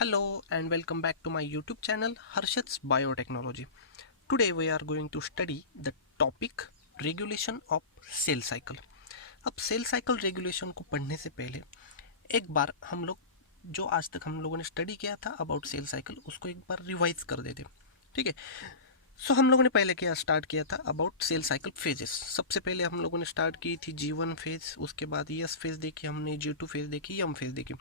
Hello and welcome back to my YouTube channel Harshad's Biotechnology. Today we are going to study the topic regulation of cell cycle. अब cell cycle regulation को पढ़ने से पहले एक बार हम लोग जो आज तक हम लोगों ने स्टडी किया था अबाउट सेल साइकिल उसको एक बार रिवाइज कर देते हैं. ठीक है. सो हम लोगों ने पहले क्या स्टार्ट किया था अबाउट सेल साइकिल फेजेस. सबसे पहले हम लोगों ने स्टार्ट की थी G1 फेज, उसके बाद ES फेज देखी हमने, G2 फेज देखी, M फेज देखी.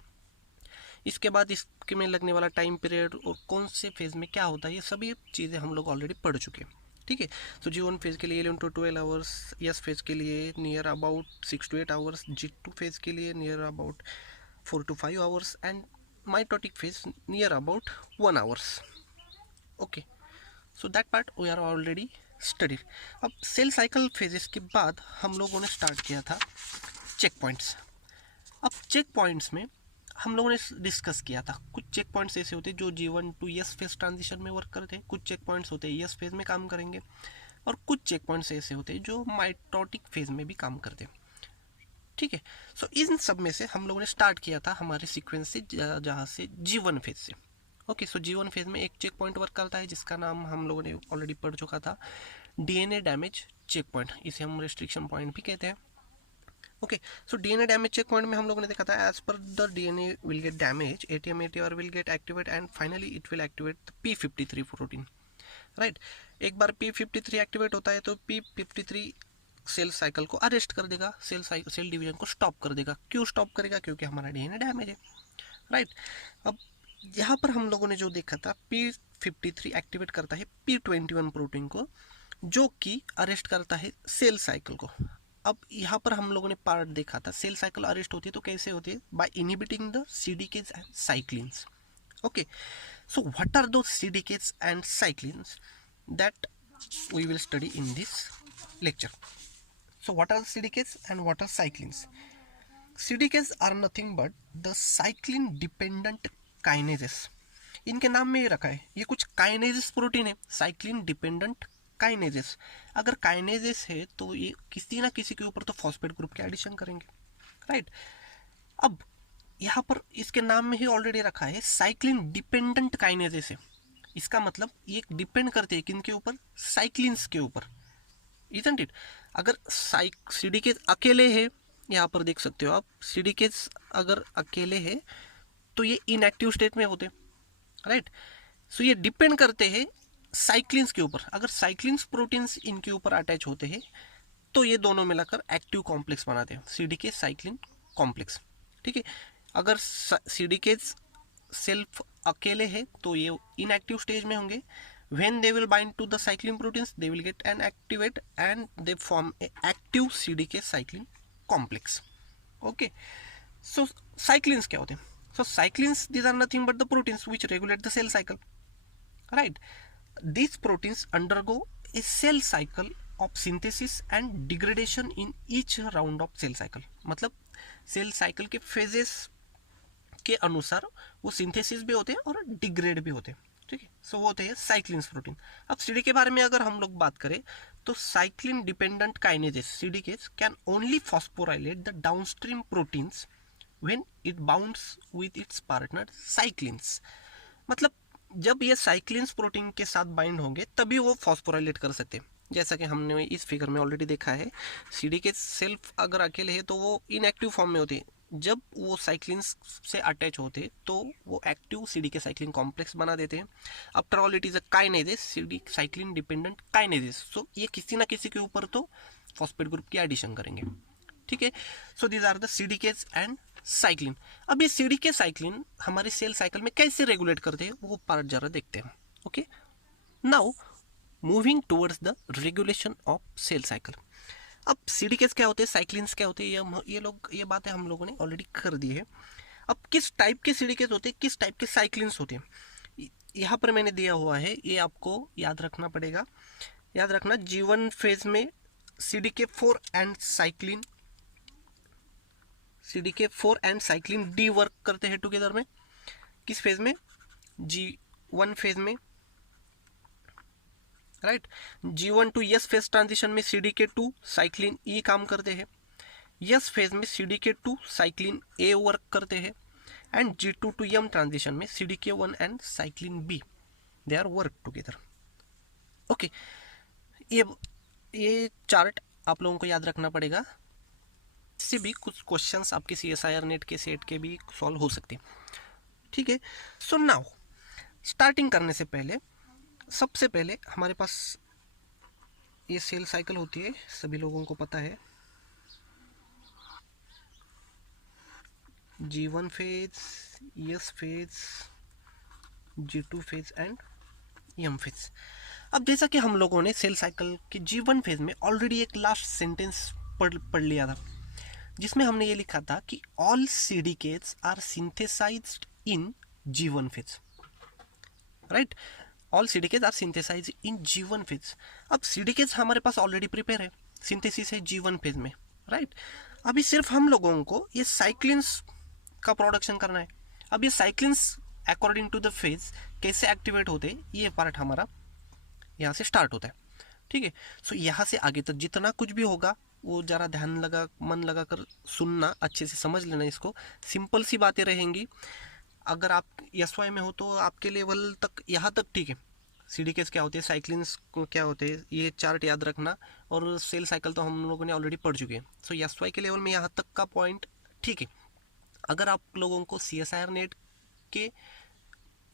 इसके बाद इसके में लगने वाला टाइम पीरियड और कौन से फेज में क्या होता है ये सभी चीज़ें हम लोग ऑलरेडी पढ़ चुके हैं. ठीक है. सो G1 फेज के लिए 11 to 12 आवर्स, ES फेज के लिए near about 6 to 8 hours, G2 phase के लिए near about 4 to 5 hours and mitotic phase near about 1 hours. Okay. So that part we are already studied. अब सेल साइकिल फेजेस के बाद हम लोगों ने स्टार्ट किया था चेक पॉइंट्स. अब चेक पॉइंट्स में हम लोगों ने डिस्कस किया था कुछ चेक पॉइंट्स ऐसे होते हैं जो G1 to ES phase transition में वर्क करते हैं, कुछ चेक पॉइंट्स होते हैं ES फेज में काम करेंगे और कुछ चेक पॉइंट्स ऐसे होते हैं जो माइटोटिक फेज में भी काम करते हैं. ठीक है. सो इन सब में से हम लोगों ने स्टार्ट किया था हमारे सीक्वेंस से जहाँ से G1 फेज से. ओके. सो G1 फेज में एक चेक पॉइंट वर्क करता है जिसका नाम हम लोगों ने ऑलरेडी पढ़ चुका था, DNA डैमेज चेक पॉइंट. इसे हम रेस्ट्रिक्शन पॉइंट भी कहते हैं. Okay. So DNA damage check point में हम लोगों ने देखा था as per the DNA will get damage, ATM will get activate and finally it will activate P53 protein. Right. एक बार P53 एक्टिवेट होता है तो P53 सेल साइकिल को अरेस्ट कर देगा, सेल डिवीजन को स्टॉप कर देगा. क्यों स्टॉप करेगा? क्योंकि हमारा DNA डैमेज है. राइट. अब यहाँ पर हम लोगों ने जो देखा था P53 एक्टिवेट करता है P21 प्रोटीन को जो कि अरेस्ट करता है सेल साइकिल को. अब यहाँ पर हम लोगों ने पार्ट देखा था सेल साइकिल अरेस्ट होती है तो कैसे होती है? By inhibiting the CDKs and cyclins. Okay. So what are those CDKs and cyclins that we will study in this lecture. So what are CDKs and what are cyclins? CDKs are nothing but the cyclin dependent kinases. इनके नाम में ये रखा है, ये कुछ kinases protein है, cyclin dependent kinases. अगर काइनेजेस है तो ये किसी ना किसी के ऊपर तो फॉस्फेट ग्रुप के एडिशन करेंगे. राइट. अब यहाँ पर इसके नाम में ही ऑलरेडी रखा है साइक्लिन डिपेंडेंट काइनेजेस है. इसका मतलब ये डिपेंड करते हैं किन के ऊपर? साइक्लिन्स के ऊपर. Isn't it? अगर CDK अकेले है, यहाँ पर देख सकते हो आप, CDK अगर अकेले है तो ये इनएक्टिव स्टेट में होते. राइट. सो ये डिपेंड करते हैं साइक्लिन्स के ऊपर. अगर साइक्लिन्स प्रोटीन्स इनके ऊपर अटैच होते हैं तो ये दोनों मिलाकर एक्टिव कॉम्प्लेक्स बनाते हैं, CDK साइक्लिन कॉम्प्लेक्स. ठीक है. अगर CDK सेल्फ अकेले है तो ये इनएक्टिव स्टेज में होंगे. When they will bind to the cyclin proteins they will get an activate and they form a active CDK cyclin complex. Okay. So cyclins क्या होते हैं? So cyclins these are nothing but the proteins which regulate the cell cycle. Right. These proteins undergo a cell cycle of synthesis and degradation in each round of cell cycle. मतलब cell cycle के phases के अनुसार वो synthesis भी होते हैं और degrade भी होते हैं. ठीक है. सो वो होते हैं साइक्लिन्स प्रोटीन. अब CD के बारे में अगर हम लोग बात करें तो cyclin dependent kinases CDKs can only phosphorylate the downstream proteins when it bounds with its partner cyclins. मतलब जब ये साइक्लिन्स प्रोटीन के साथ बाइंड होंगे तभी वो फॉस्फोराइलेट कर सकते हैं. जैसा कि हमने इस फिगर में ऑलरेडी देखा है, CDK सेल्फ अगर अकेले है तो वो इनएक्टिव फॉर्म में होते हैं. जब वो साइक्लिन्स से अटैच होते हैं तो वो एक्टिव CDK साइक्लिन कॉम्प्लेक्स बना देते हैं. After all it is a kinases, cyclin dependent kinases. So ये किसी ना किसी के ऊपर तो फॉस्फेट ग्रुप की एडिशन करेंगे. ठीक है. So these are the CDKs and cyclin. अब ये CDK साइक्लिन हमारे सेल साइकिल में कैसे रेगुलेट करते हैं वो पार्ट जरा देखते हैं. Okay. Now moving towards the regulation of cell cycle. अब CDKs क्या होते हैं, साइक्लिन्स क्या होते हैं, ये बातें हम लोगों ने ऑलरेडी कर दी है. अब किस टाइप के CDKs होते हैं, किस टाइप के साइक्लिन्स होते हैं, यहाँ पर मैंने दिया हुआ है, ये आपको याद रखना पड़ेगा. याद रखना G1 फेज में CDK4 and cyclin D work करते हैं टुगेदर में. किस फेज में? G1 फेज में. Right. G1 to S phase transition में CDK2 साइक्लिन E काम करते हैं. S फेज में CDK2 साइक्लिन A वर्क करते हैं and G2 to M transition में CDK1 and cyclin B they are work together. Okay, ये चार्ट आप लोगों को याद रखना पड़ेगा, इससे भी कुछ क्वेश्चंस आपके CSIR नेट के सेट के भी सॉल्व हो सकते हैं। ठीक है, सो नाउ स्टार्टिंग करने से पहले सबसे पहले हमारे पास ये सेल साइकिल होती है, सभी लोगों को पता है। G1 phase, S phase, G2 phase and M phase. अब जैसा कि हम लोगों ने सेल साइकिल के G1 फेज में ऑलरेडी एक लास्ट सेंटेंस पढ़ लिया था, जिसमें हमने ये लिखा था कि all CDKs are synthesised in G1 phase, right. All CDKs are synthesised in G1 phase. अब CDKs हमारे पास ऑलरेडी प्रिपेयर है, सिंथेसिस है G1 फेज में, राइट। अभी सिर्फ हम लोगों को ये साइक्लिन्स का प्रोडक्शन करना है। अब ये cyclins according to the phase कैसे एक्टिवेट होते हैं, ये पार्ट हमारा यहाँ से स्टार्ट होता है। ठीक है, सो यहाँ से आगे तक जितना कुछ भी होगा वो ज़रा मन लगा कर सुनना, अच्छे से समझ लेना इसको। सिंपल सी बातें रहेंगी। अगर आप SY में हो तो आपके लेवल तक यहाँ तक ठीक है। CDKs क्या होते हैं, साइक्लिन्स क्या होते हैं, ये चार्ट याद रखना, और सेल साइकिल तो हम लोगों ने ऑलरेडी पढ़ चुके हैं। सो SY के लेवल में यहाँ तक का पॉइंट ठीक है। अगर आप लोगों को CSIR नेट के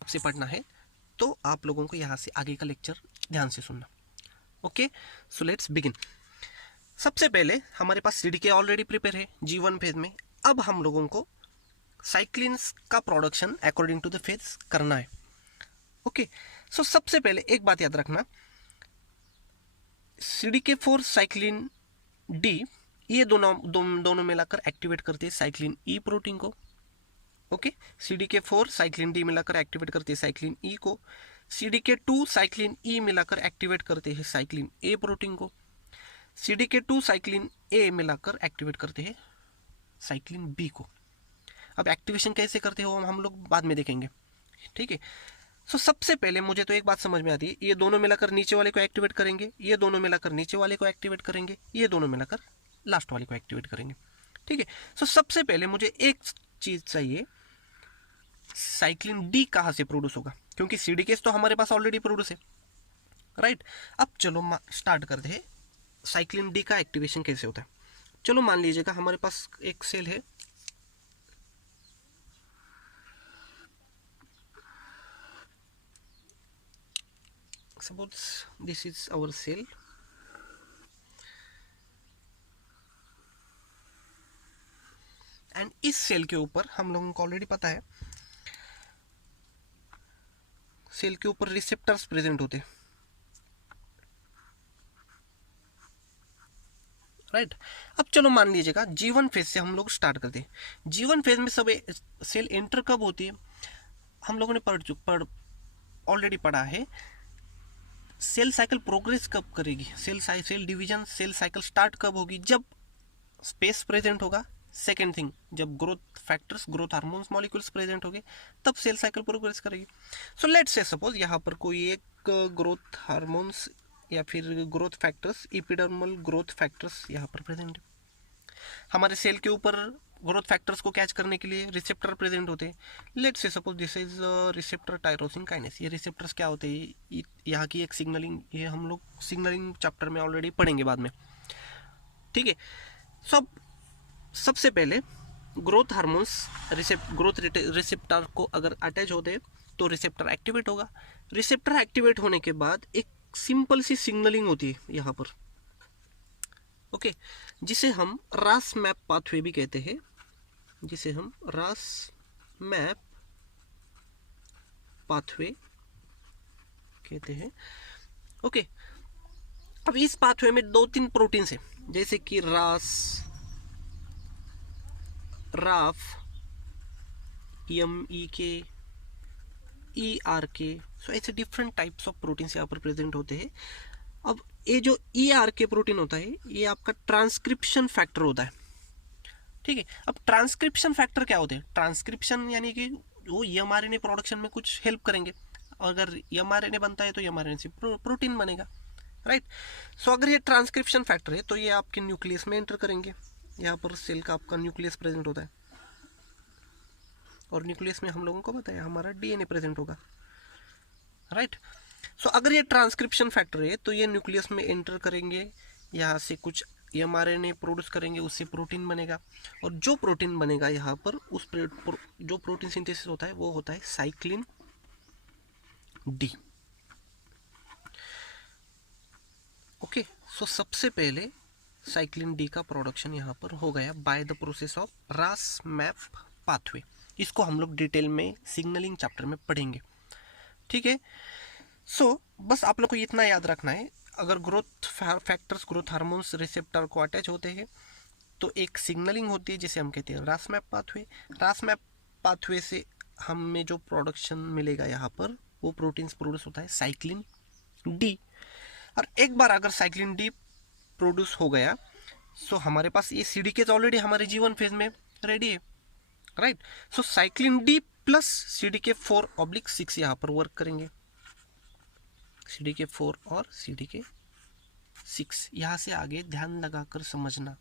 से पढ़ना है तो आप लोगों को यहाँ से आगे का लेक्चर ध्यान से सुनना। Okay, so let's begin. सबसे पहले हमारे पास CDK ऑलरेडी प्रिपेयर है G1 फेज में। अब हम लोगों को साइक्लिन्स का production according to the phase करना है। ओके, सो सबसे पहले एक बात याद रखना, CDK4 साइक्लिन D ये दोनों मिलाकर एक्टिवेट करते हैं साइक्लिन E प्रोटीन को। ओके, CDK4 साइक्लिन D मिलाकर एक्टिवेट करते हैं साइक्लिन E को। CDK2 साइक्लिन E मिलाकर एक्टिवेट करते हैं साइक्लिन A प्रोटीन को। CDK2 साइक्लिन A मिलाकर एक्टिवेट करते हैं साइक्लिन B को। अब एक्टिवेशन कैसे करते हो हम लोग बाद में देखेंगे। ठीक है, सो सबसे पहले मुझे तो एक बात समझ में आती है, ये दोनों मिलाकर नीचे वाले को एक्टिवेट करेंगे, ये दोनों मिलाकर नीचे वाले को एक्टिवेट करेंगे, ये दोनों मिलाकर लास्ट वाले को एक्टिवेट करेंगे। ठीक है, सो सबसे पहले मुझे एक चीज चाहिए, साइक्लिन D कहाँ से प्रोड्यूस होगा, क्योंकि CDKs तो हमारे पास ऑलरेडी प्रोड्यूस है, राइट। अब चलो स्टार्ट करते हैं, साइक्लिन D का एक्टिवेशन कैसे होता है। चलो मान लीजिएगा हमारे पास एक सेल है, suppose this is our cell, and इस सेल के ऊपर हम लोगों को ऑलरेडी पता है, सेल के ऊपर रिसेप्टर्स प्रेजेंट होते हैं, राइट। अब चलो मान लीजिएगा G1 फेज से हम लोग स्टार्ट करते हैं। G1 फेज में सब सेल एंटर कब होती है, हम लोगों ने ऑलरेडी पढ़ा है। सेल साइकिल प्रोग्रेस कब करेगी, cell division, cell cycle start कब होगी, जब स्पेस प्रेजेंट होगा। सेकेंड थिंग, जब growth factors, growth hormones molecules present होंगे, तब सेल साइकिल प्रोग्रेस करेगी। सो लेट्स से सपोज यहाँ पर कोई एक ग्रोथ हार्मोन्स या फिर growth factors, epidermal growth factors यहाँ पर प्रेजेंट है। हमारे सेल के ऊपर ग्रोथ फैक्टर्स को कैच करने के लिए रिसेप्टर प्रेजेंट होते हैं। Let's say suppose this is receptor tyrosine kinase. ये रिसेप्टर्स क्या होते हैं, यहाँ की एक सिग्नलिंग, ये हम लोग सिग्नलिंग चैप्टर में ऑलरेडी पढ़ेंगे बाद में। ठीक है, सबसे पहले ग्रोथ हार्मोन्स ग्रोथ रिसेप्टर को अगर अटैच होते तो रिसेप्टर एक्टिवेट होगा। रिसेप्टर एक्टिवेट होने के बाद एक सिंपल सी सिग्नलिंग होती है यहाँ पर, ओके, जिसे हम रास मैप पाथवे भी कहते हैं, जिसे हम रास मैप पाथवे कहते हैं। ओके, अब इस पाथवे में 2-3 प्रोटीन्स हैं, जैसे कि राफ, MEK, ERK। सो ऐसे डिफरेंट टाइप्स ऑफ प्रोटीन्स यहाँ पर प्रेजेंट होते हैं। अब ये जो ERK प्रोटीन होता है, ये आपका ट्रांसक्रिप्शन फैक्टर होता है। ठीक है, अब ट्रांसक्रिप्शन फैक्टर क्या होते हैं, ट्रांसक्रिप्शन यानी कि वो mRNA प्रोडक्शन में कुछ हेल्प करेंगे। अगर mRNA बनता है तो mRNA से प्रोटीन बनेगा, राइट। सो अगर ये ट्रांसक्रिप्शन फैक्टर है तो ये आपके न्यूक्लियस में एंटर करेंगे। यहाँ पर सेल का आपका न्यूक्लियस प्रेजेंट होता है, और न्यूक्लियस में हम लोगों को पता है हमारा डीएनए प्रेजेंट होगा, राइट। सो अगर ये ट्रांसक्रिप्शन फैक्टर है तो ये न्यूक्लियस में एंटर करेंगे, यहाँ से कुछ एमआरएनए प्रोड्यूस करेंगे, उससे प्रोटीन बनेगा, और जो प्रोटीन बनेगा यहाँ पर जो प्रोटीन सिंथेसिस होता है वो होता है साइक्लिन डी। ओके, सो सबसे पहले साइक्लिन डी का प्रोडक्शन यहाँ पर हो गया बाय द प्रोसेस ऑफ रास मैप पाथवे। इसको हम लोग डिटेल में सिग्नलिंग चैप्टर में पढ़ेंगे, ठीक है। सो बस आप लोग को इतना याद रखना है, अगर growth factors, growth hormones receptor को अटैच होते हैं तो एक सिग्नलिंग होती है जिसे हम कहते हैं रास मैप पाथवे। रास मैप पाथवे से हमें जो प्रोडक्शन मिलेगा यहाँ पर वो प्रोटीन्स प्रोड्यूस होता है साइक्लिन डी। और एक बार अगर साइक्लिन डी प्रोड्यूस हो गया सो हमारे पास ये सीडीकेज ऑलरेडी हमारे जीवन फेज में रेडी है, राइट। सो साइक्लिन डी प्लस CDK4/6 यहाँ पर वर्क करेंगे, CDK4 और CDK6। यहाँ से आगे ध्यान लगाकर समझना,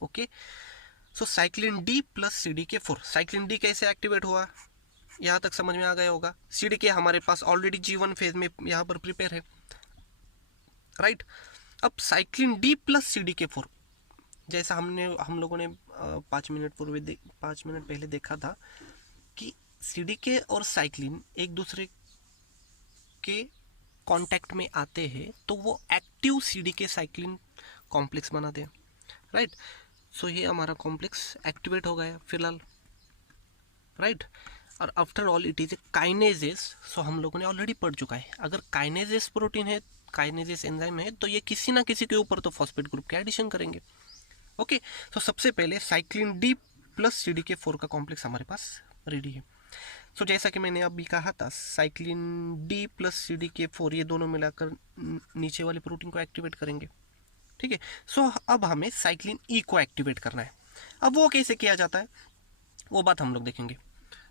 okay. So cyclin D plus CDK4, cyclin D कैसे एक्टिवेट हुआ यहाँ तक समझ में आ गया होगा। CDK हमारे पास ऑलरेडी जीवन फेज में यहाँ पर प्रिपेयर है, राइट। अब साइक्लिन डी प्लस CDK4, जैसा हम लोगों ने 5 मिनट पहले देखा था कि CDK और साइक्लिन एक दूसरे के कांटेक्ट में आते हैं तो वो एक्टिव CDK साइक्लिन कॉम्प्लेक्स बनाते हैं, राइट। सो ये हमारा कॉम्प्लेक्स एक्टिवेट हो गया फिलहाल, राइट। और after all it is a kinases. So हम लोगों ने ऑलरेडी पढ़ चुका है, अगर काइनेजेस प्रोटीन है, काइनेजेस एंजाइम है, तो ये किसी ना किसी के ऊपर तो फॉस्फेट ग्रुप के एडिशन करेंगे, ओके। तो सबसे पहले साइक्लिन डी प्लस CDK4 का कॉम्प्लेक्स हमारे पास रेडी है। सो जैसा कि मैंने अभी कहा था, साइक्लिन डी प्लस CDK4 ये दोनों मिलाकर नीचे वाले प्रोटीन को एक्टिवेट करेंगे, ठीक है। सो अब हमें साइक्लिन ई को एक्टिवेट करना है। अब वो कैसे किया जाता है वो बात हम लोग देखेंगे,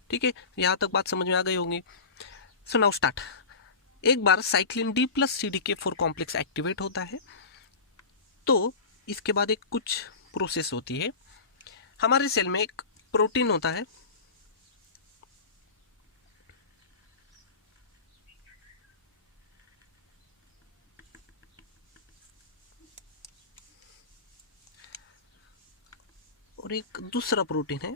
ठीक है। यहाँ तक बात समझ में आ गई होंगी। So now start. एक बार cyclin D plus CDK4 complex activate होता है तो इसके बाद एक कुछ प्रोसेस होती है। हमारे सेल में एक प्रोटीन होता है, और एक दूसरा प्रोटीन है,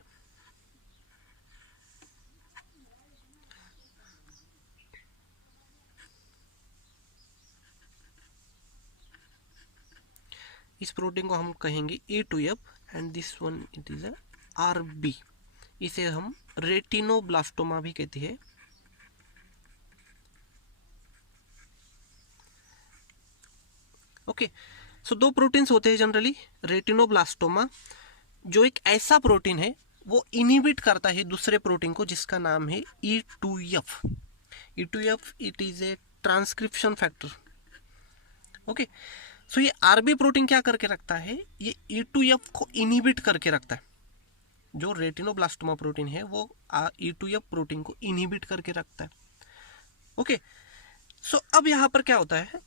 इस प्रोटीन को हम कहेंगे E2F and this one it is RB। इसे हम रेटिनोब्लास्टोमा भी कहते हैं, ओके। सो दो प्रोटीन्स होते हैं जनरली। रेटिनोब्लास्टोमा जो एक ऐसा प्रोटीन है वो इनहिबिट करता है दूसरे प्रोटीन को जिसका नाम है E2F। E2F it is a transcription factor, okay. So ये RB प्रोटीन क्या करके रखता है, ये E2F को इनहिबिट करके रखता है। जो रेटिनोब्लास्टोमा प्रोटीन है वो E2F प्रोटीन को इनहिबिट करके रखता है, ओके। सो अब यहां पर क्या होता है,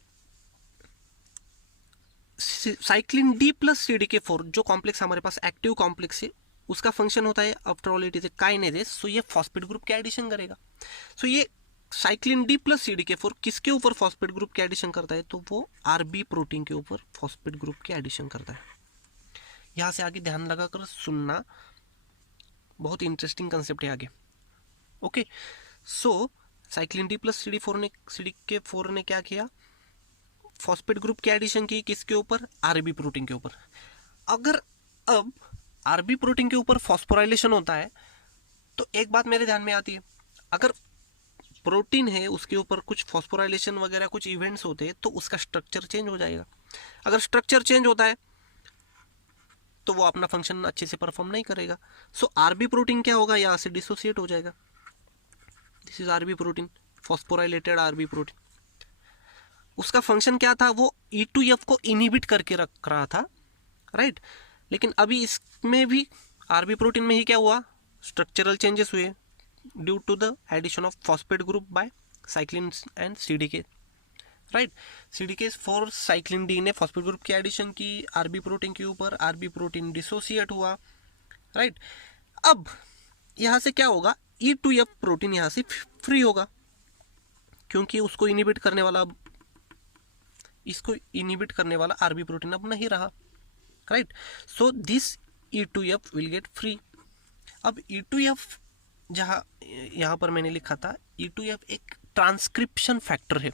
साइक्लिन डी प्लस CDK4 जो कॉम्प्लेक्स हमारे पास एक्टिव कॉम्प्लेक्स है उसका फंक्शन होता है after all it is a kinases. So ये फॉस्फेट ग्रुप के एडिशन करेगा। सो ये साइक्लिन डी प्लस CDK4 किसके ऊपर फॉस्फेट ग्रुप के एडिशन करता है, तो वो RB प्रोटीन के ऊपर फॉस्फेट ग्रुप के एडिशन करता है। यहां से आगे ध्यान लगाकर सुनना, बहुत इंटरेस्टिंग कंसेप्ट है आगे, okay. So cyclin D plus CDK4 ने क्या किया, फॉस्फेट ग्रुप की एडिशन की किसके ऊपर, RB प्रोटीन के ऊपर। अगर अब RB प्रोटीन के ऊपर फॉस्फोराइलेशन होता है तो एक बात मेरे ध्यान में आती है, अगर प्रोटीन है उसके ऊपर कुछ फॉस्फोराइलेशन वगैरह कुछ इवेंट्स होते हैं तो उसका स्ट्रक्चर चेंज हो जाएगा। अगर स्ट्रक्चर चेंज होता है तो वो अपना फंक्शन अच्छे से परफॉर्म नहीं करेगा। सो RB प्रोटीन क्या होगा, यहाँ से डिसोसिएट हो जाएगा। This is RB protein, phosphorylated RB protein. उसका फंक्शन क्या था, वो E2F को इनहिबिट करके रख रहा था, राइट। लेकिन अभी इसमें भी RB प्रोटीन में ही क्या हुआ, स्ट्रक्चरल चेंजेस हुए due to the addition of phosphate group by cyclin and CDK, right. CDK4 cyclin D ने फॉस्फेट ग्रुप की एडिशन की RB प्रोटीन के ऊपर, RB प्रोटीन डिसोसिएट हुआ, राइट। अब यहाँ से क्या होगा, E2F प्रोटीन यहाँ से फ्री होगा, क्योंकि उसको इनिबिट करने वाला, इसको इनिबिट करने वाला आरबी प्रोटीन अब नहीं रहा, right. So this E2F will get free. अब E2F जहाँ यहाँ पर मैंने लिखा था, E2F एक ट्रांसक्रिप्शन फैक्टर है।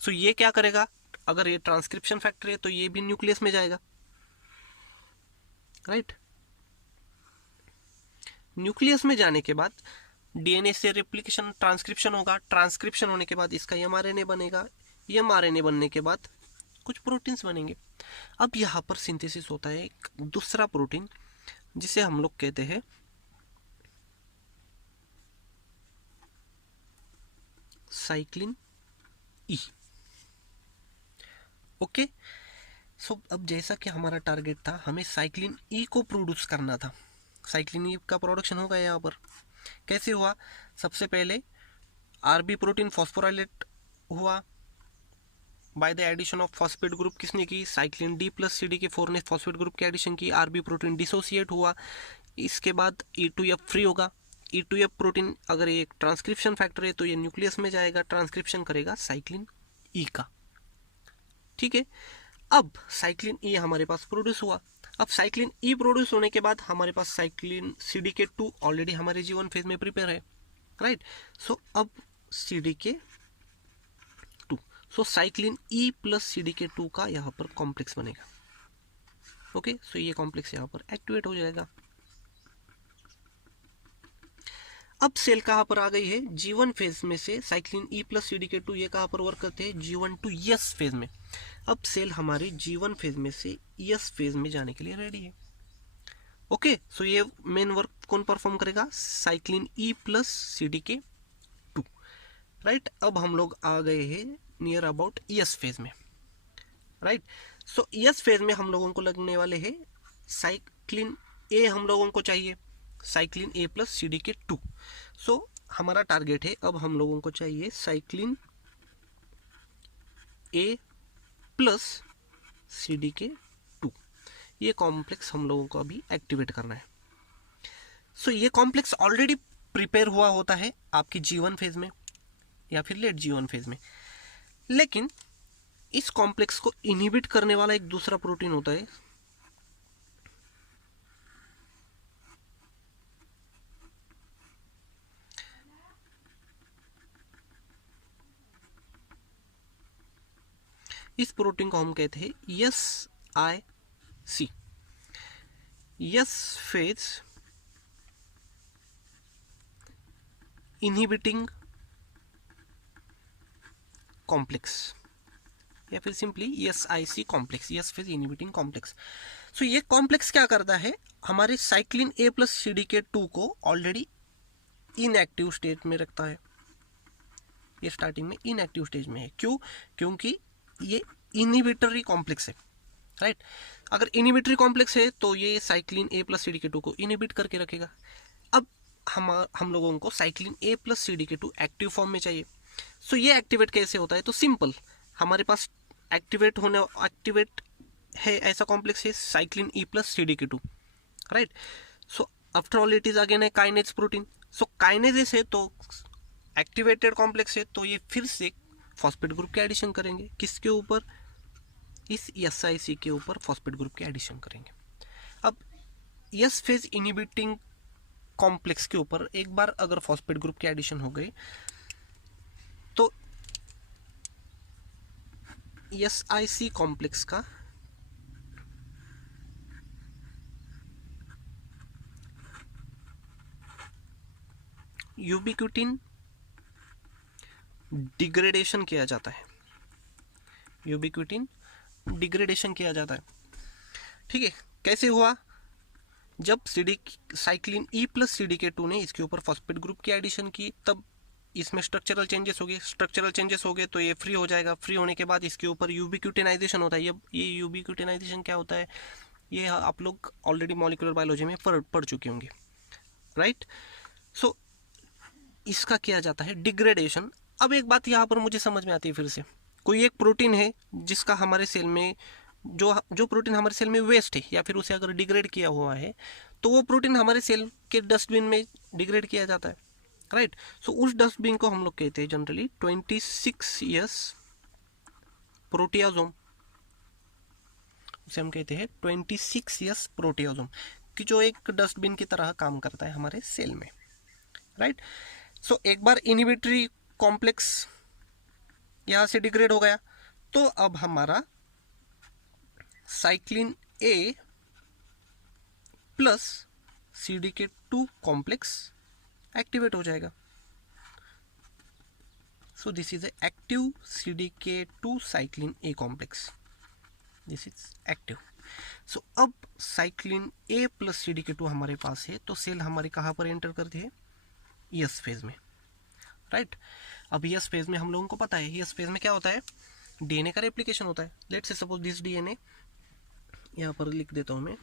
सो ये क्या करेगा, अगर ये ट्रांसक्रिप्शन फैक्टर है तो ये भी न्यूक्लियस में जाएगा, राइट। न्यूक्लियस में जाने के बाद डीएनए से रेप्लिकेशन ट्रांसक्रिप्शन होगा, ट्रांसक्रिप्शन होने के बाद इसका एमआरएनए बनेगा, एमआरएनए बनने के बाद कुछ प्रोटीन्स बनेंगे। अब यहाँ पर सिंथेसिस होता है एक दूसरा प्रोटीन जिसे हम लोग कहते हैं साइक्लिन ई। ओके, सो अब जैसा कि हमारा टारगेट था, हमें साइक्लिन ई को प्रोड्यूस करना था। साइक्लिन ई का प्रोडक्शन होगा यहाँ पर। कैसे हुआ, सबसे पहले आरबी प्रोटीन फॉस्फोराइलेट हुआ by the addition of phosphate group. किसने की, साइक्लिन डी प्लस CDK4 ने फॉस्फेट ग्रुप की एडिशन की, आरबी प्रोटीन डिसोसिएट हुआ। इसके बाद E2F फ्री होगा। E2F प्रोटीन अगर ये ट्रांसक्रिप्शन फैक्टर है तो ये न्यूक्लियस में जाएगा, ट्रांसक्रिप्शन करेगा साइक्लिन ई का, ठीक है। अब साइक्लिन ई हमारे पास प्रोड्यूस हुआ। अब साइक्लिन ई प्रोड्यूस होने के बाद हमारे पास साइक्लिन CDK2 ऑलरेडी हमारे G1 फेज में प्रिपेयर है, राइट। सो अब CDK2, सो साइक्लिन ई प्लस CDK2 का यहाँ पर कॉम्प्लेक्स बनेगा। ओके, सो ये कॉम्प्लेक्स यहाँ पर एक्टिवेट हो जाएगा। अब सेल कहाँ पर आ गई है, G1 फेज में से साइक्लिन ई प्लस CDK2 ये कहाँ पर वर्क करते हैं, G1 to S फेज में। अब सेल हमारी G1 फेज में से S फेज में जाने के लिए रेडी है। ओके, सो ये मेन वर्क कौन परफॉर्म करेगा, cyclin E plus CDK2, right. अब हम लोग आ गए हैं नियर अबाउट S फेज में, राइट। सो S फेज में हम लोगों को लगने वाले हैं साइक्लिन ए, हम लोगों को चाहिए साइक्लिन ए प्लस CDK2। सो हमारा टारगेट है, अब हम लोगों को चाहिए साइक्लिन ए प्लस CDK2। ये कॉम्प्लेक्स हम लोगों को अभी एक्टिवेट करना है। सो ये कॉम्प्लेक्स ऑलरेडी प्रिपेयर हुआ होता है आपकी G1 फेज में या फिर लेट G1 फेज में, लेकिन इस कॉम्प्लेक्स को इनहिबिट करने वाला एक दूसरा प्रोटीन होता है इस प्रोटीन को हम कहते हैं SIC, S phase inhibiting complex, या फिर simply SIC complex, S phase inhibiting complex. So ये कॉम्प्लेक्स क्या करता है, हमारे साइक्लिन ए प्लस CDK2 को ऑलरेडी इनएक्टिव स्टेट में रखता है। ये स्टार्टिंग में इनएक्टिव स्टेज में है, क्यों, क्योंकि ये इनहिबिटरी कॉम्प्लेक्स है, राइट। अगर इनहिबिटरी कॉम्प्लेक्स है तो ये साइक्लिन ए प्लस CDK2 को इनहिबिट करके रखेगा। अब हम लोगों को cyclin A plus CDK2 active form में चाहिए। सो ये एक्टिवेट कैसे होता है, तो सिंपल, हमारे पास एक्टिवेट है ऐसा कॉम्प्लेक्स है cyclin E plus CDK2, right. So after all it is again है काइनेज प्रोटीन। सो काइनेजेस है तो एक्टिवेटेड कॉम्प्लेक्स है, तो ये फिर से फॉस्फेट ग्रुप के एडिशन करेंगे, किसके ऊपर, इस SIC के ऊपर फॉस्फेट ग्रुप के एडिशन करेंगे। अब S फेज इनहिबिटिंग कॉम्प्लेक्स के ऊपर एक बार अगर फॉस्फेट ग्रुप के एडिशन हो गए तो SIC कॉम्प्लेक्स का यूबिक्विटिन डिग्रेडेशन किया जाता है, यूबिक्विटिन डिग्रेडेशन किया जाता है, ठीक है। कैसे हुआ, जब साइक्लिन ई प्लस CDK2 ने इसके ऊपर फॉस्फेट ग्रुप की एडिशन की, तब इसमें स्ट्रक्चरल चेंजेस हो गए। स्ट्रक्चरल चेंजेस हो गए तो ये फ्री हो जाएगा। फ्री होने के बाद इसके ऊपर यूबिक्विटिनाइजेशन होता है। ये यूबिक्विटिनाइजेशन क्या होता है, ये आप लोग ऑलरेडी मॉलिक्यूलर बायोलॉजी में पढ़ चुके होंगे, राइट। सो इसका किया जाता है डिग्रेडेशन। अब एक बात यहाँ पर मुझे समझ में आती है फिर से, कोई एक प्रोटीन है जिसका हमारे सेल में जो प्रोटीन हमारे सेल में वेस्ट है या फिर उसे अगर डिग्रेड किया हुआ है तो वो प्रोटीन हमारे सेल के डस्टबिन में डिग्रेड किया जाता है, राइट। सो उस डस्टबिन को हम लोग कहते हैं जनरली 26S प्रोटियाजोम, उसे हम कहते हैं 26S प्रोटियाजोम, कि जो एक डस्टबिन की तरह काम करता है हमारे सेल में, राइट। सो एक बार इनहिबिटरी कॉम्प्लेक्स यहाँ से डिग्रेड हो गया, तो अब हमारा cyclin A plus CDK2 complex activate हो जाएगा। So this is active CDK2 cyclin A complex, this is active. So अब साइक्लिन ए प्लस CDK2 हमारे पास है, तो सेल हमारे कहाँ पर एंटर करती है, यस फेज में, राइट। अब यस फेज में हम लोगों को पता है यस फेज में क्या होता है, डीएनए का रेप्लिकेशन होता है। Let's say suppose this DNA, यहाँ पर लिख देता हूँ मैं,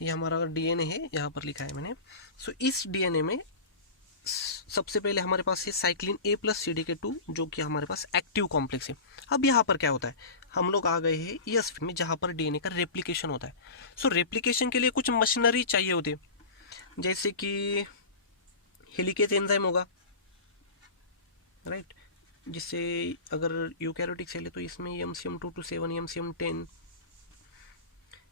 ये हमारा डीएनए है, यहाँ पर लिखा है मैंने। सो इस डीएनए में सबसे पहले हमारे पास है साइक्लिन ए प्लस CDK2, जो कि हमारे पास एक्टिव कॉम्प्लेक्स है। अब यहाँ पर क्या होता है, हम लोग आ गए हैं यस फेज में, जहाँ पर डीएनए का रेप्लिकेशन होता है। सो रेप्लिकेशन के लिए कुछ मशीनरी चाहिए होती है, जैसे कि हेलिकेज एंजाइम होगा, राइट, जिससे अगर यूकैरियोटिक सेल है तो इसमें MCM2 to 7 MCM10,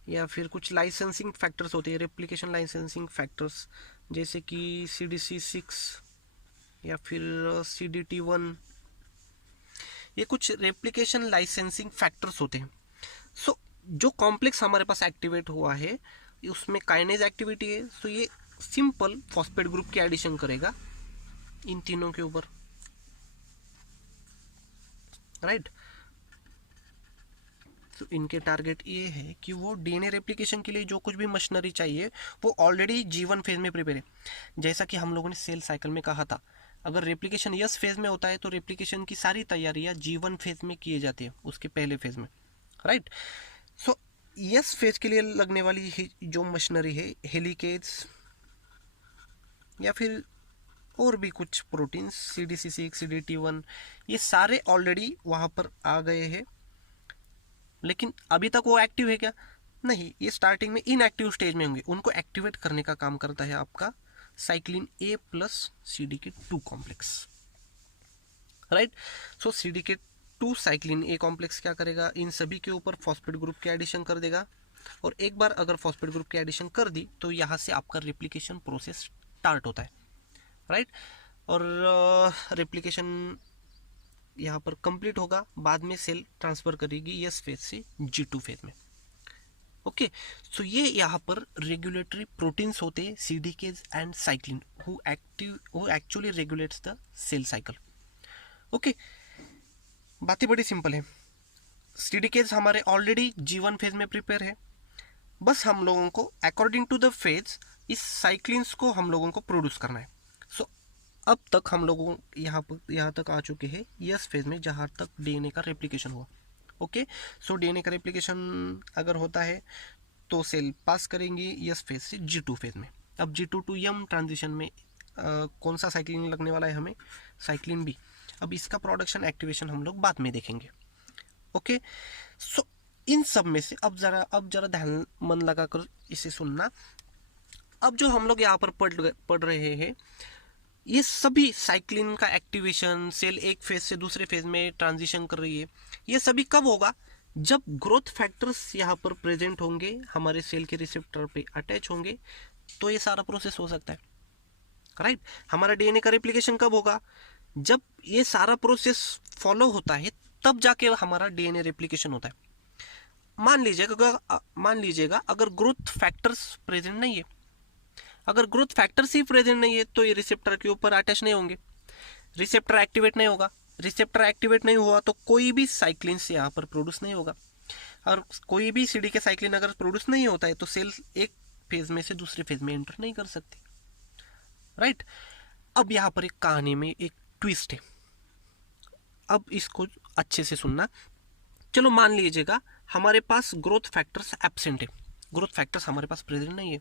या फिर कुछ लाइसेंसिंग फैक्टर्स होते हैं, रेप्लिकेशन लाइसेंसिंग फैक्टर्स, जैसे कि CDC6 या फिर CDT1, ये कुछ रेप्लिकेशन लाइसेंसिंग फैक्टर्स होते हैं। सो जो कॉम्प्लेक्स हमारे पास एक्टिवेट हुआ है उसमें काइनेज एक्टिविटी है, सो ये सिंपल फॉस्फेट ग्रुप की एडिशन करेगा इन तीनों के ऊपर, राइट। तो इनके टारगेट ये है कि वो डीएनए रेप्लिकेशन के लिए जो कुछ भी मशीनरी चाहिए वो ऑलरेडी G1 फेज में प्रिपेयर है। जैसा कि हम लोगों ने सेल साइकिल में कहा था, अगर रेप्लिकेशन यस फेज में होता है तो रेप्लिकेशन की सारी तैयारियां G1 फेज में किए जाती है, उसके पहले फेज में, राइट। सो यस फेज के लिए लगने वाली जो मशीनरी है, हेलिकेज या फिर और भी कुछ प्रोटीन्स, CDC6, CDT1, ये सारे ऑलरेडी वहाँ पर आ गए हैं। लेकिन अभी तक वो एक्टिव है क्या, नहीं, ये स्टार्टिंग में इनएक्टिव स्टेज में होंगे। उनको एक्टिवेट करने का काम करता है आपका cyclin A plus CDK2 complex, right. So CDK2 cyclin A complex क्या करेगा, इन सभी के ऊपर फॉस्फेट ग्रुप की एडिशन कर देगा, और एक बार अगर फॉस्फेट ग्रुप की एडिशन कर दी तो यहाँ से आपका रेप्लिकेशन प्रोसेस स्टार्ट होता है, राइट। और रेप्लिकेशन यहाँ पर कंप्लीट होगा, बाद में सेल ट्रांसफर करेगी यस फेज से G2 फेज में, ओके। सो ये यहाँ पर रेगुलेटरी प्रोटीन्स होते हैं, CDKs and cyclin, who actually regulates the cell cycle, okay. बातें बड़ी सिंपल है, CDKs हमारे ऑलरेडी G1 फेज में प्रिपेयर है, बस हम लोगों को अकॉर्डिंग टू द फेज इस साइक्लिन्स को हम लोगों को प्रोड्यूस करना है। सो अब तक हम लोगों यहाँ तक आ चुके हैं यस फेज में, जहाँ तक डीएनए का रेप्लिकेशन हुआ, ओके। सो डीएनए का रेप्लिकेशन अगर होता है तो सेल पास करेंगी यस फेज से G2 फेज में। अब G2 to M ट्रांजिशन में कौन सा साइक्लिन लगने वाला है हमें, साइक्लिन B। अब इसका प्रोडक्शन एक्टिवेशन हम लोग बाद में देखेंगे, ओके। सो इन सब में से अब जरा ध्यान मन लगा कर इसे सुनना। अब जो हम लोग यहाँ पर पढ़ रहे हैं, ये सभी साइक्लिन का एक्टिवेशन, सेल एक फेज से दूसरे फेज में ट्रांजिशन कर रही है, ये सभी कब होगा, जब ग्रोथ फैक्टर्स यहाँ पर प्रेजेंट होंगे, हमारे सेल के रिसेप्टर पे अटैच होंगे, तो ये सारा प्रोसेस हो सकता है, राइट। हमारा डीएनए का रेप्लिकेशन कब होगा, जब ये सारा प्रोसेस फॉलो होता है, तब जाके हमारा डीएनए रेप्लिकेशन होता है। मान लीजिएगा अगर ग्रोथ फैक्टर्स प्रेजेंट नहीं है, अगर ग्रोथ फैक्टर्स ही प्रेजेंट नहीं है तो ये रिसेप्टर के ऊपर अटैच नहीं होंगे, रिसेप्टर एक्टिवेट नहीं होगा। रिसेप्टर एक्टिवेट नहीं हुआ तो कोई भी साइक्लिन से यहाँ पर प्रोड्यूस नहीं होगा, और कोई भी CDK साइक्लिन अगर प्रोड्यूस नहीं होता है तो सेल एक फेज में से दूसरे फेज में एंटर नहीं कर सकती, राइट। अब यहाँ पर एक कहानी में एक ट्विस्ट है, अब इसको अच्छे से सुनना। चलो मान लीजिएगा हमारे पास ग्रोथ फैक्टर्स एब्सेंट है, ग्रोथ फैक्टर्स हमारे पास प्रेजेंट नहीं है,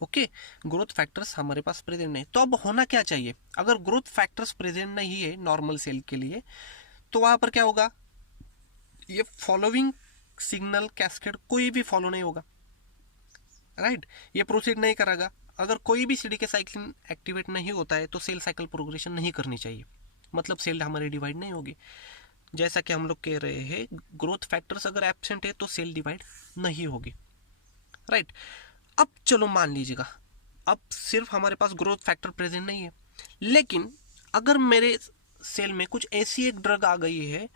ओके। ग्रोथ फैक्टर्स हमारे पास प्रेजेंट नहीं, तो अब होना क्या चाहिए, अगर ग्रोथ फैक्टर्स प्रेजेंट नहीं है नॉर्मल सेल के लिए, तो वहां पर क्या होगा, ये फॉलोइंग सिग्नल कैस्केड कोई भी फॉलो नहीं होगा, राइट। ये प्रोसीड नहीं करेगा। अगर कोई भी सीडीके साइक्लिन एक्टिवेट नहीं होता है तो सेल साइकिल प्रोग्रेशन नहीं करनी चाहिए, मतलब सेल हमारी डिवाइड नहीं होगी। जैसा कि हम लोग कह रहे हैं, ग्रोथ फैक्टर्स अगर एब्सेंट है तो सेल डिवाइड नहीं होगी, राइट। अब चलो मान लीजिएगा, अब सिर्फ हमारे पास ग्रोथ फैक्टर प्रेजेंट नहीं है, लेकिन अगर मेरे सेल में कुछ ऐसी एक ड्रग आ गई है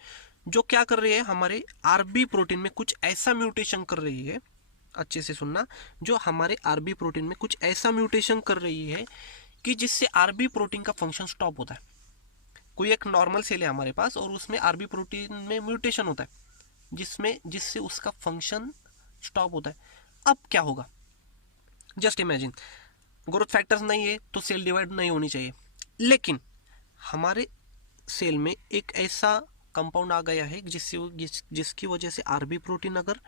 जो क्या कर रही है, हमारे आरबी प्रोटीन में कुछ ऐसा म्यूटेशन कर रही है, अच्छे से सुनना, जो हमारे आरबी प्रोटीन में कुछ ऐसा म्यूटेशन कर रही है कि जिससे आरबी प्रोटीन का फंक्शन स्टॉप होता है। कोई एक नॉर्मल सेल है हमारे पास और उसमें आरबी प्रोटीन में म्यूटेशन होता है जिससे उसका फंक्शन स्टॉप होता है। अब क्या होगा, जस्ट इमेजिन, ग्रोथ फैक्टर्स नहीं है तो सेल डिवाइड नहीं होनी चाहिए, लेकिन हमारे सेल में एक ऐसा कंपाउंड आ गया है जिसकी वजह से आरबी प्रोटीन अगर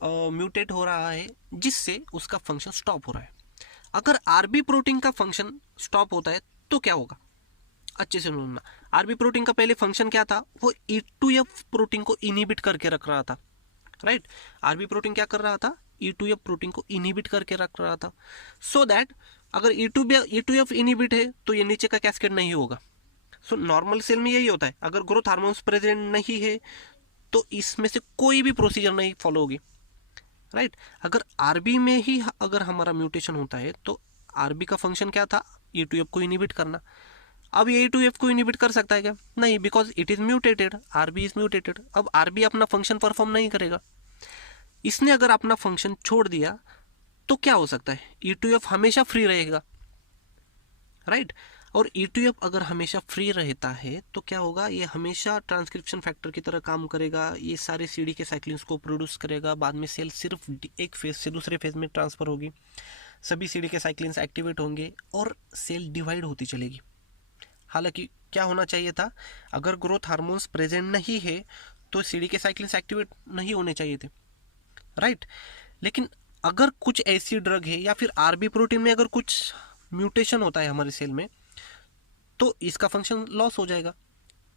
म्यूटेट हो रहा है जिससे उसका फंक्शन स्टॉप हो रहा है। अगर आरबी प्रोटीन का फंक्शन स्टॉप होता है तो क्या होगा, अच्छे से सुनना। आरबी प्रोटीन का पहले फंक्शन क्या था, वो E2F प्रोटीन को इनहिबिट करके रख रहा था, राइट। आरबी प्रोटीन क्या कर रहा था, E2F प्रोटीन को इनहिबिट करके रख रहा था, सो दैट अगर E2F इनहिबिट है तो ये नीचे का कैस्केड नहीं होगा। सो नॉर्मल सेल में यही होता है, अगर ग्रोथ हार्मोन्स प्रेजेंट नहीं है तो इसमें से कोई भी प्रोसीजर नहीं फॉलो होगी, राइट। अगर आरबी में ही अगर हमारा म्यूटेशन होता है तो आरबी का फंक्शन क्या था, E2F को इनहिबिट करना। अब ये E2F को इनहिबिट कर सकता है क्या, नहीं, because it is mutated, RB is mutated. अब आरबी अपना फंक्शन परफॉर्म नहीं करेगा, इसने अगर अपना फंक्शन छोड़ दिया तो क्या हो सकता है, E2F हमेशा फ्री रहेगा, राइट। और E2F अगर हमेशा फ्री रहता है तो क्या होगा, ये हमेशा ट्रांसक्रिप्शन फैक्टर की तरह काम करेगा, ये सारे सीडीके साइक्लिन्स को प्रोड्यूस करेगा, बाद में सेल सिर्फ एक फेज से दूसरे फेज में ट्रांसफर होगी, सभी सीडीके साइक्लिन्स एक्टिवेट होंगे और सेल डिवाइड होती चलेगी। हालांकि क्या होना चाहिए था, अगर ग्रोथ हार्मोन्स प्रेजेंट नहीं है तो सीडीके साइक्लिन्स एक्टिवेट नहीं होने चाहिए थे, राइट। लेकिन अगर कुछ ऐसी ड्रग है या फिर आरबी प्रोटीन में अगर कुछ म्यूटेशन होता है हमारे सेल में तो इसका फंक्शन लॉस हो जाएगा।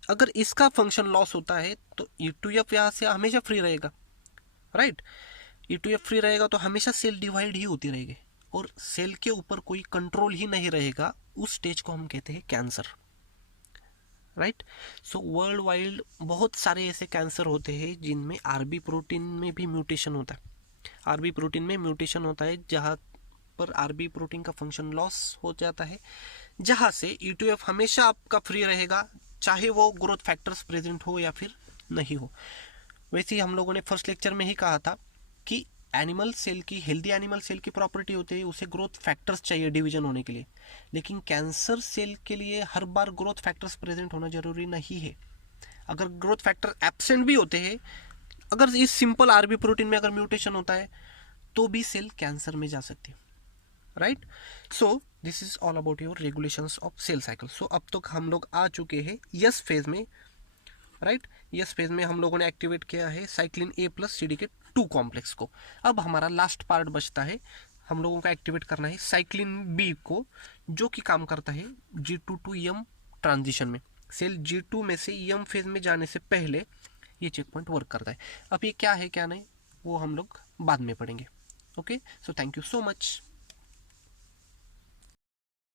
अगर इसका फंक्शन लॉस होता है तो E2F यहाँ से हमेशा फ्री रहेगा, राइट। E2F फ्री रहेगा तो हमेशा सेल डिवाइड ही होती रहेगी और सेल के ऊपर कोई कंट्रोल ही नहीं रहेगा। उस स्टेज को हम कहते हैं cancer, right. So world wide बहुत सारे ऐसे कैंसर होते हैं जिनमें आरबी प्रोटीन में भी म्यूटेशन होता है। आरबी प्रोटीन में म्यूटेशन होता है जहाँ पर आरबी प्रोटीन का फंक्शन लॉस हो जाता है, जहाँ से E2F हमेशा आपका फ्री रहेगा, चाहे वो ग्रोथ फैक्टर्स प्रेजेंट हो या फिर नहीं हो। वैसे ही हम लोगों ने फर्स्ट लेक्चर में ही कहा था कि एनिमल सेल की, हेल्दी एनिमल सेल की प्रॉपर्टी होती है उसे ग्रोथ फैक्टर्स चाहिए डिवीजन होने के लिए, लेकिन कैंसर सेल के लिए हर बार ग्रोथ फैक्टर्स प्रेजेंट होना जरूरी नहीं है। अगर ग्रोथ फैक्टर एब्सेंट भी होते हैं, अगर इस सिंपल आरबी प्रोटीन में अगर म्यूटेशन होता है तो भी सेल कैंसर में जा सकती है, right. So this is all about your regulations of cell cycle. So अब तक हम लोग आ चुके हैं यस फेज में, राइट। यस फेज में हम लोगों ने एक्टिवेट किया है cyclin A plus CDK2 complex को। अब हमारा लास्ट पार्ट बचता है, हम लोगों का एक्टिवेट करना है साइक्लिन B को, जो कि काम करता है G2 टू EM ट्रांजिशन में। सेल G2 में से EM फेज में जाने से पहले ये चेक पॉइंट वर्क करता है। अब ये क्या है क्या नहीं वो हम लोग बाद में पढ़ेंगे। Okay, so thank you so much.